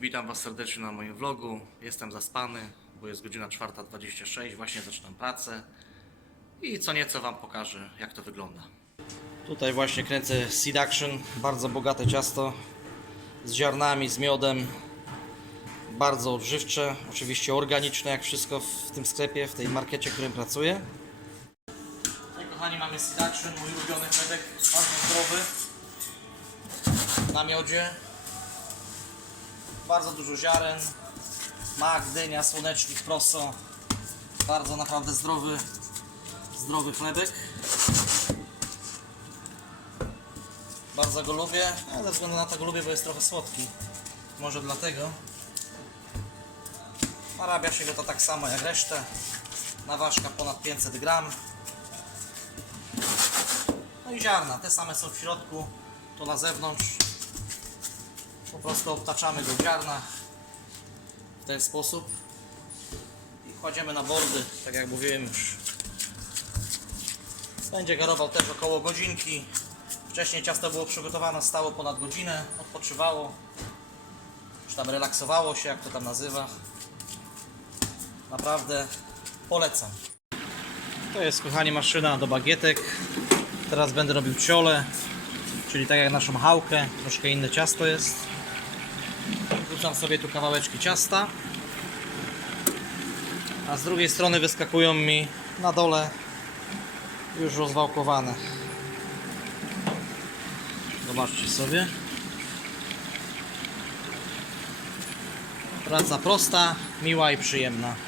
Witam Was serdecznie na moim vlogu. Jestem zaspany, bo jest godzina 4.26, właśnie zaczynam pracę i co nieco Wam pokażę, jak to wygląda. Tutaj właśnie kręcę Seed Action, bardzo bogate ciasto z ziarnami, z miodem, bardzo odżywcze, oczywiście organiczne, jak wszystko w tym sklepie, w tej markecie, w którym pracuję. Tutaj kochani mamy Seed Action, mój ulubiony chlebek, bardzo zdrowy, na miodzie, bardzo dużo ziaren, mak, dynia, słonecznik, proso, bardzo naprawdę zdrowy, zdrowy chlebek. Bardzo go lubię, ale ze względu na to go lubię, bo jest trochę słodki. Może dlatego. Narabia się go to tak samo jak resztę. Naważka ponad 500 gram. No i ziarna, te same są w środku, to na zewnątrz. Po prostu obtaczamy go ziarnach w ten sposób i kładziemy na bordy, tak jak mówiłem już. Będzie garował też około godzinki. Wcześniej ciasto było przygotowane, stało ponad godzinę, odpoczywało, czy tam relaksowało się, jak to tam nazywa. Naprawdę polecam. To jest kochani maszyna do bagietek. Teraz będę robił ciole, czyli tak jak naszą chałkę, troszkę inne ciasto jest. Wrzucam sobie tu kawałeczki ciasta. A z drugiej strony wyskakują mi na dole już rozwałkowane. Zobaczcie sobie. Praca prosta, miła i przyjemna.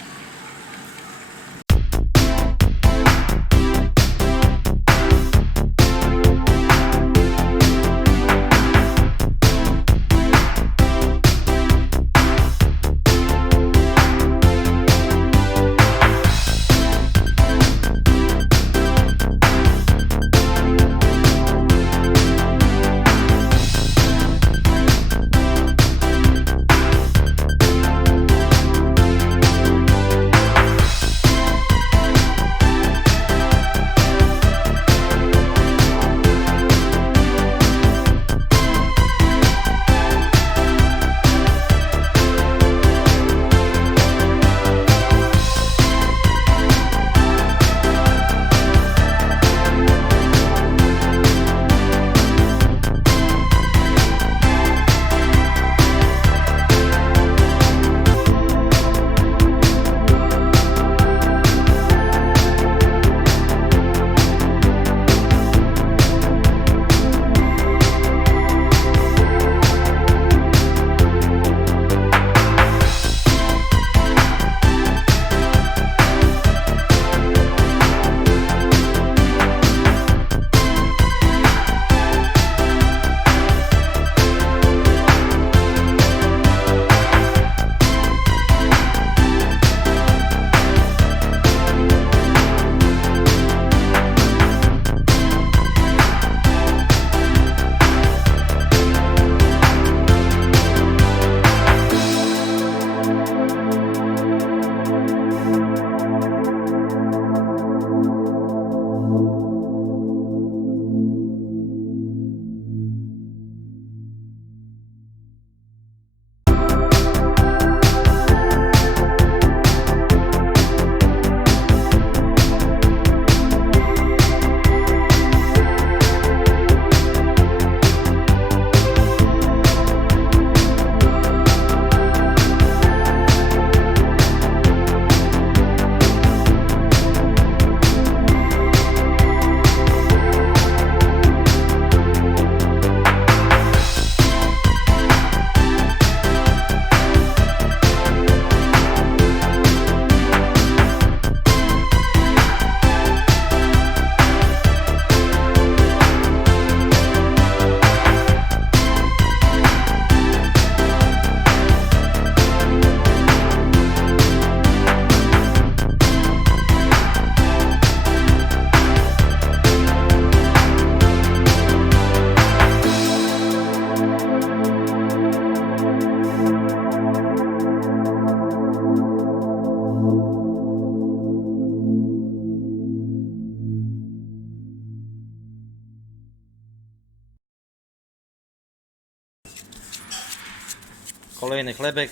Kolejny chlebek.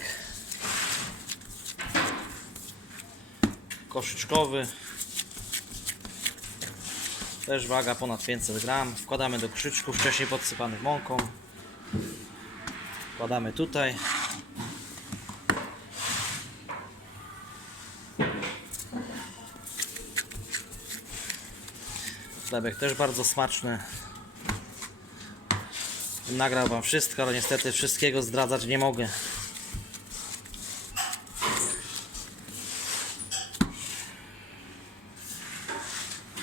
Koszyczkowy. Też waga ponad 500 gram. Wkładamy do koszyczków wcześniej podsypanych mąką. Wkładamy tutaj. Chlebek też bardzo smaczny. Nagrał wam wszystko, ale niestety wszystkiego zdradzać nie mogę.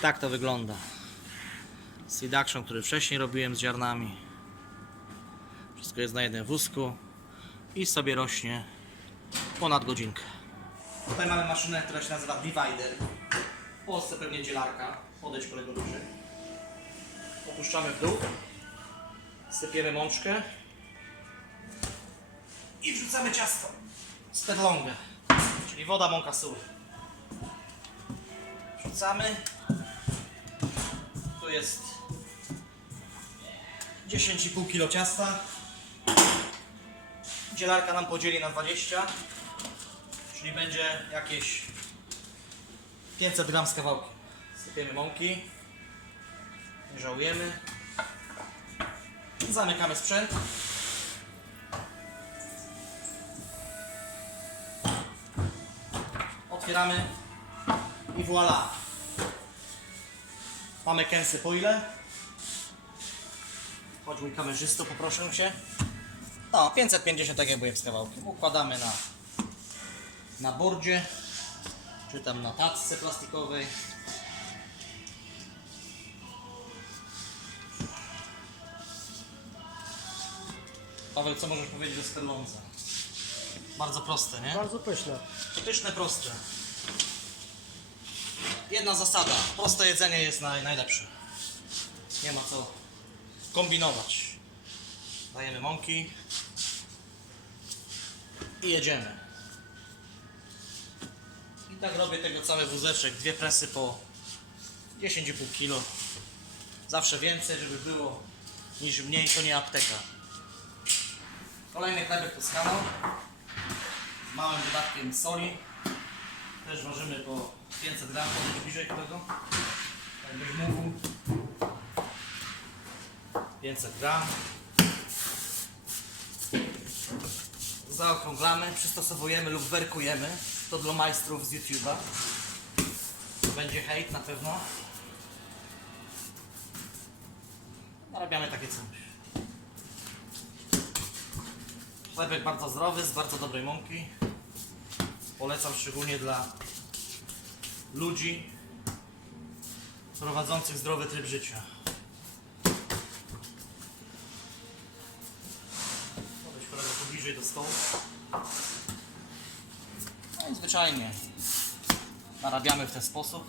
Tak to wygląda. Seed Action, który wcześniej robiłem z ziarnami. Wszystko jest na jednym wózku i sobie rośnie ponad godzinkę. Tutaj mamy maszynę, która się nazywa Divider. W Polsce pewnie dzielarka. Podejdź kolego bliżej. Opuszczamy w dół. Sypiemy mączkę. I wrzucamy ciasto. Z perlongę. Czyli woda, mąka, sól. Wrzucamy. Tu jest 10,5 kg ciasta. Dzielarka nam podzieli na 20. Czyli będzie jakieś 500 gram z kawałkiem. Sypiemy mąki. Nie żałujemy. Zamykamy sprzęt. Otwieramy i voilà. Mamy kęsy po ile? Chodź mój kamerzysto, poproszę cię. No, 550 tak jak byłem z kawałkiem. Układamy na, na bordzie, czy tam na tacce plastikowej. Paweł, co możesz powiedzieć o sperlonze? Bardzo proste, nie? Bardzo pyszne. Pyszne, proste. Jedna zasada. Proste jedzenie jest naj, najlepsze. Nie ma co kombinować. Dajemy mąki i jedziemy. I tak robię tego cały wózeczek. Dwie presy po 10,5 kg. Zawsze więcej, żeby było niż mniej, to nie apteka. Kolejny chlebek Toscano z małym dodatkiem soli. Też ważymy po 500 gram, podejść bliżej kolego. Jakbyś mógł. 500 gram. Zaokrąglamy, przystosowujemy lub werkujemy. To dla majstrów z YouTube'a. Będzie hejt na pewno. Narabiamy takie coś. Chlebek bardzo zdrowy, z bardzo dobrej mąki. Polecam szczególnie dla ludzi prowadzących zdrowy tryb życia. Podejdź kolego tu bliżej do stołu. No i zwyczajnie narabiamy w ten sposób.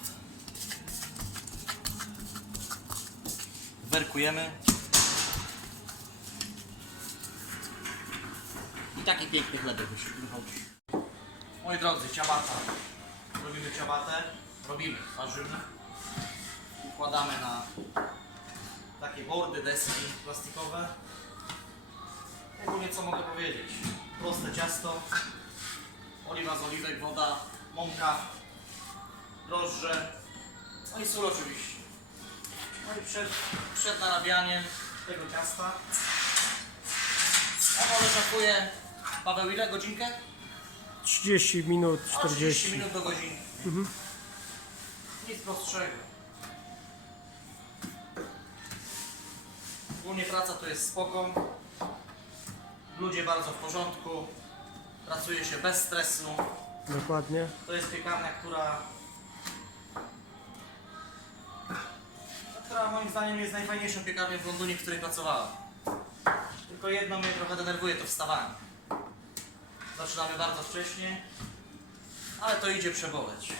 Werkujemy. Taki piękny chlebek wychodzi. Moi drodzy, ciabata. Robimy ciabatę. Robimy, ważymy. Układamy na takie bordy, deski plastikowe. Ogólnie co mogę powiedzieć? Proste ciasto. Oliwa z oliwek, woda, mąka, drożdże. No i sól oczywiście. No i przed, przed narabianiem tego ciasta ono leżakuje, Paweł, ile? Godzinkę? 30 minut, O, 30 40. minut do godziny. Nic prostszego. Ogólnie praca to jest spoko. Ludzie bardzo w porządku. Pracuje się bez stresu. Dokładnie. To jest piekarnia, która która moim zdaniem jest najfajniejszą piekarnią w Londynie, w której pracowałem. Tylko jedno mnie trochę denerwuje, to wstawanie. Zaczynamy bardzo wcześnie, ale to idzie przeboleć.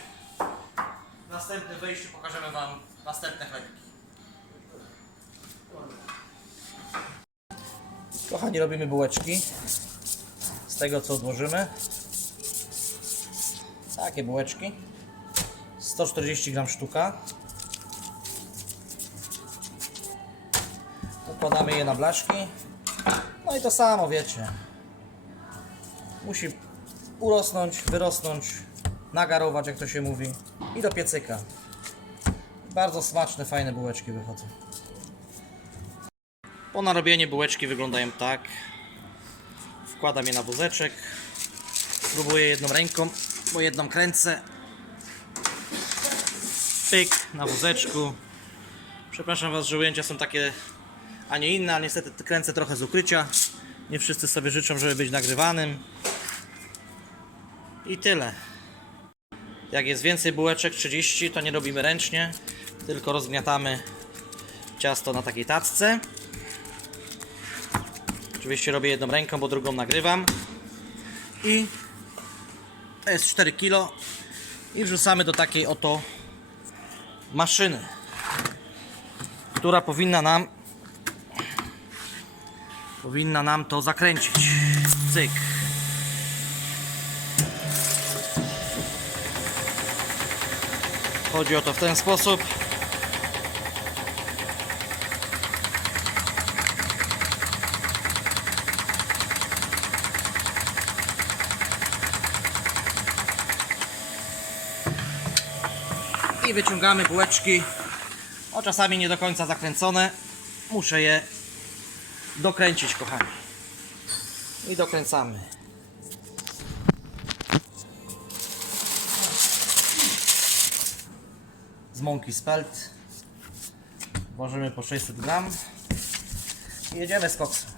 W następnym wejściu pokażemy Wam następne chlebki. Kochani, robimy bułeczki z tego co odłożymy. Takie bułeczki. 140 gram sztuka. Układamy je na blaszki. No i to samo wiecie. Musi urosnąć, wyrosnąć, nagarować, jak to się mówi, i do piecyka. Bardzo smaczne, fajne bułeczki wychodzą. Po narobieniu bułeczki wyglądają tak. Wkładam je na wózeczek. Spróbuję jedną ręką, bo jedną kręcę. Pyk na wózeczku. Przepraszam Was, że ujęcia są takie, a nie inne, ale niestety kręcę trochę z ukrycia. Nie wszyscy sobie życzą, żeby być nagrywanym. I tyle. Jak jest więcej bułeczek, 30, to nie robimy ręcznie, tylko rozgniatamy ciasto na takiej tacce. Oczywiście robię jedną ręką, bo drugą nagrywam. I to jest 4 kg. I wrzucamy do takiej oto maszyny, która powinna nam powinna nam to zakręcić. Cyk. Chodzi o to w ten sposób. I wyciągamy bułeczki. O czasami nie do końca zakręcone. Muszę je dokręcić, kochani. I dokręcamy. Mąki spelt. Włożymy po 600 gram. I jedziemy z koksem.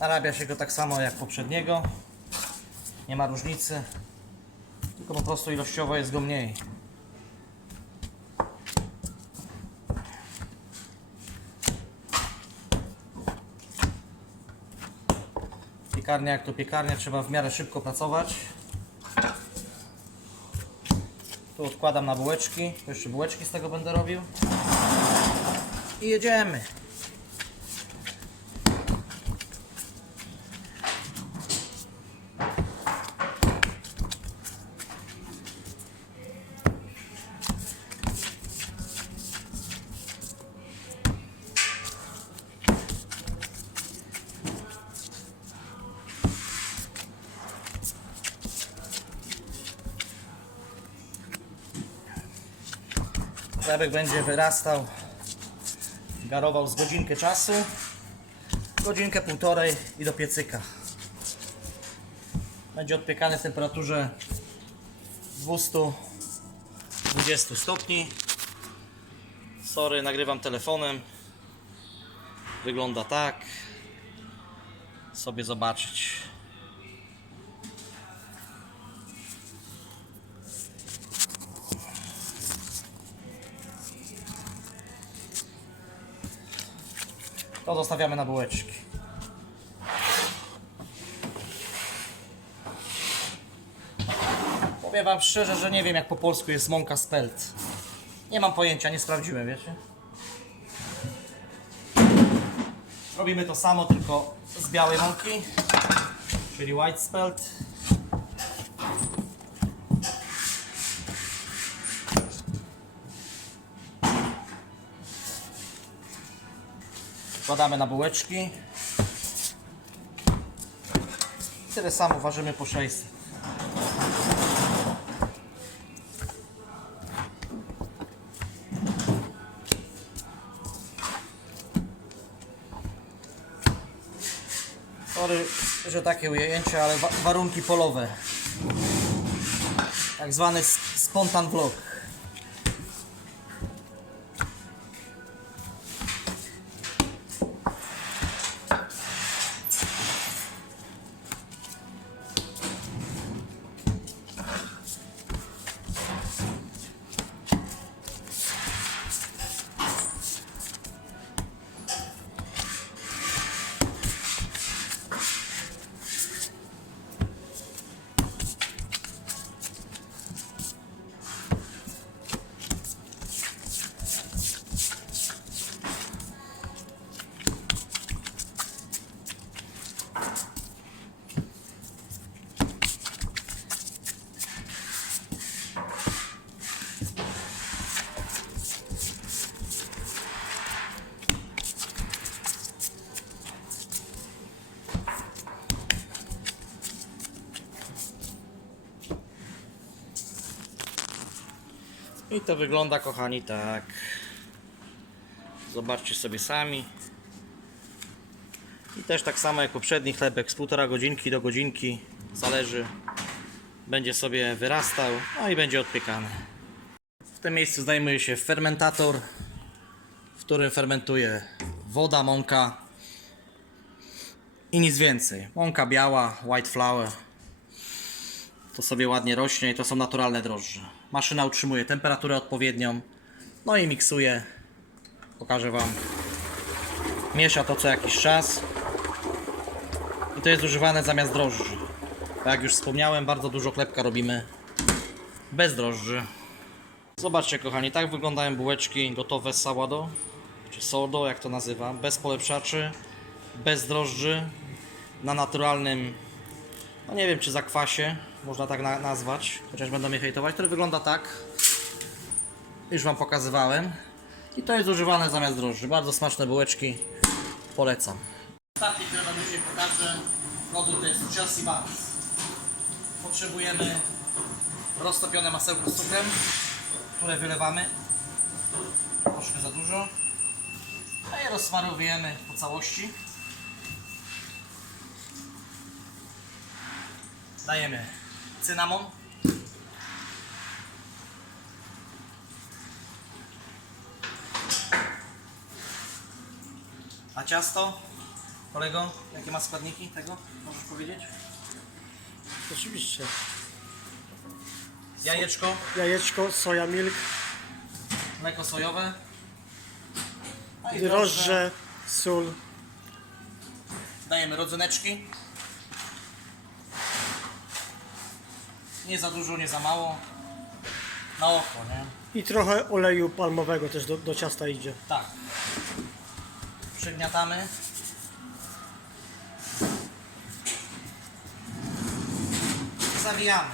Narabia się go tak samo jak poprzedniego. Nie ma różnicy. Tylko po prostu ilościowo jest go mniej. Piekarnia jak to piekarnia, trzeba w miarę szybko pracować. Tu odkładam na bułeczki. Jeszcze bułeczki z tego będę robił. I jedziemy. Chlebek będzie wyrastał, garował z godzinkę czasu, godzinkę półtorej i do piecyka. Będzie odpiekany w temperaturze 220 stopni. Sorry, nagrywam telefonem. Wygląda tak. Sobie zobaczyć. To zostawiamy na bułeczki. Powiem wam szczerze, że nie wiem jak po polsku jest mąka spelt. Nie mam pojęcia, nie sprawdziłem, wiecie? Robimy to samo, tylko z białej mąki, czyli white spelt. Wkładamy na bułeczki. Tyle samo ważymy po 600. Sorry, że takie ujęcie, ale wa warunki polowe. Tak zwany spontan vlog. I to wygląda, kochani, tak. Zobaczcie sobie sami. I też tak samo jak poprzedni chlebek z półtora godzinki do godzinki, zależy, będzie sobie wyrastał, no i będzie odpiekany. W tym miejscu znajduje się fermentator, w którym fermentuje woda, mąka i nic więcej. Mąka biała, white flour. To sobie ładnie rośnie i to są naturalne drożdże. Maszyna utrzymuje temperaturę odpowiednią, no i miksuje. Pokażę Wam. Miesza to co jakiś czas. I to jest używane zamiast drożdży. Bo jak już wspomniałem, bardzo dużo chlebka robimy bez drożdży. Zobaczcie kochani, tak wyglądają bułeczki gotowe sałado, czy sodo, jak to nazywa, bez polepszaczy, bez drożdży, na naturalnym, no nie wiem czy zakwasie, można tak na nazwać, chociaż będą mnie hejtować, który wygląda tak. Już Wam pokazywałem. I to jest używane zamiast drożdży. Bardzo smaczne bułeczki, polecam. Ostatni, który Wam dzisiaj pokażę, produkt to jest Chelsea Buns. Potrzebujemy roztopione masełko z cukrem, które wylewamy. Troszkę za dużo. A je rozsmarowujemy po całości. Dajemy cynamon. A ciasto? Kolego, jakie ma składniki tego? Możesz powiedzieć? Oczywiście. Jajeczko, Jajeczko, soja milk, mleko sojowe. No i drożdże, sól. Dajemy rodzyneczki. Nie za dużo, nie za mało. Na oko, nie? I trochę oleju palmowego też do, do ciasta idzie. Tak. Przygniatamy. Zawijamy.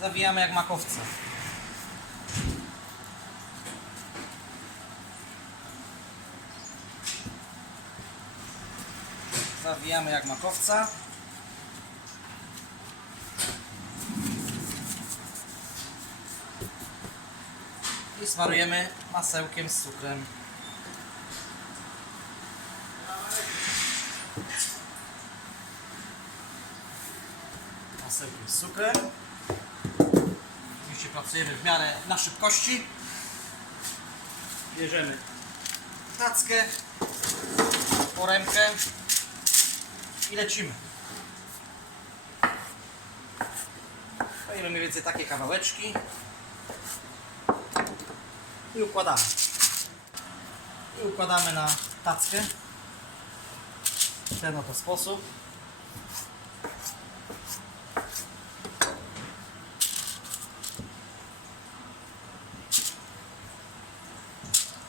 Zawijamy jak makowce. Zawijamy jak makowca. I smarujemy masełkiem z cukrem. Masełkiem z cukrem. Oczywiście pracujemy w miarę na szybkości. Bierzemy tackę, poremkę i lecimy. Dajemy mniej więcej takie kawałeczki i układamy. I układamy na tackę w ten oto sposób.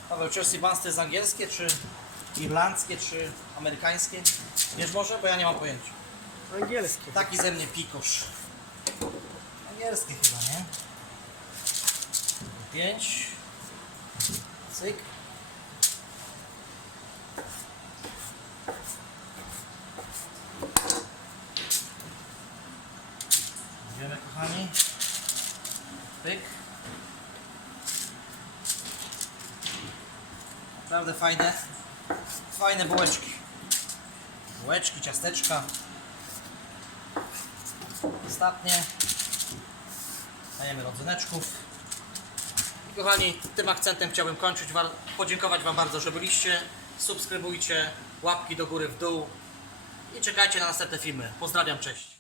Paweł, Buns to jest angielskie, czy irlandzkie, czy amerykańskie? Wiesz może? Bo ja nie mam pojęcia. Angielskie. Taki ze mnie pikosz. Angielskie chyba, nie? Pięć. Cyk. Idziemy kochani. Pyk. Naprawdę fajne. Fajne bułeczki. Bułeczki, ciasteczka. Ostatnie. Dajemy rodzyneczków. Kochani, tym akcentem chciałbym kończyć. Wa- Podziękować Wam bardzo, że byliście. Subskrybujcie, łapki do góry, w dół. I czekajcie na następne filmy. Pozdrawiam, cześć.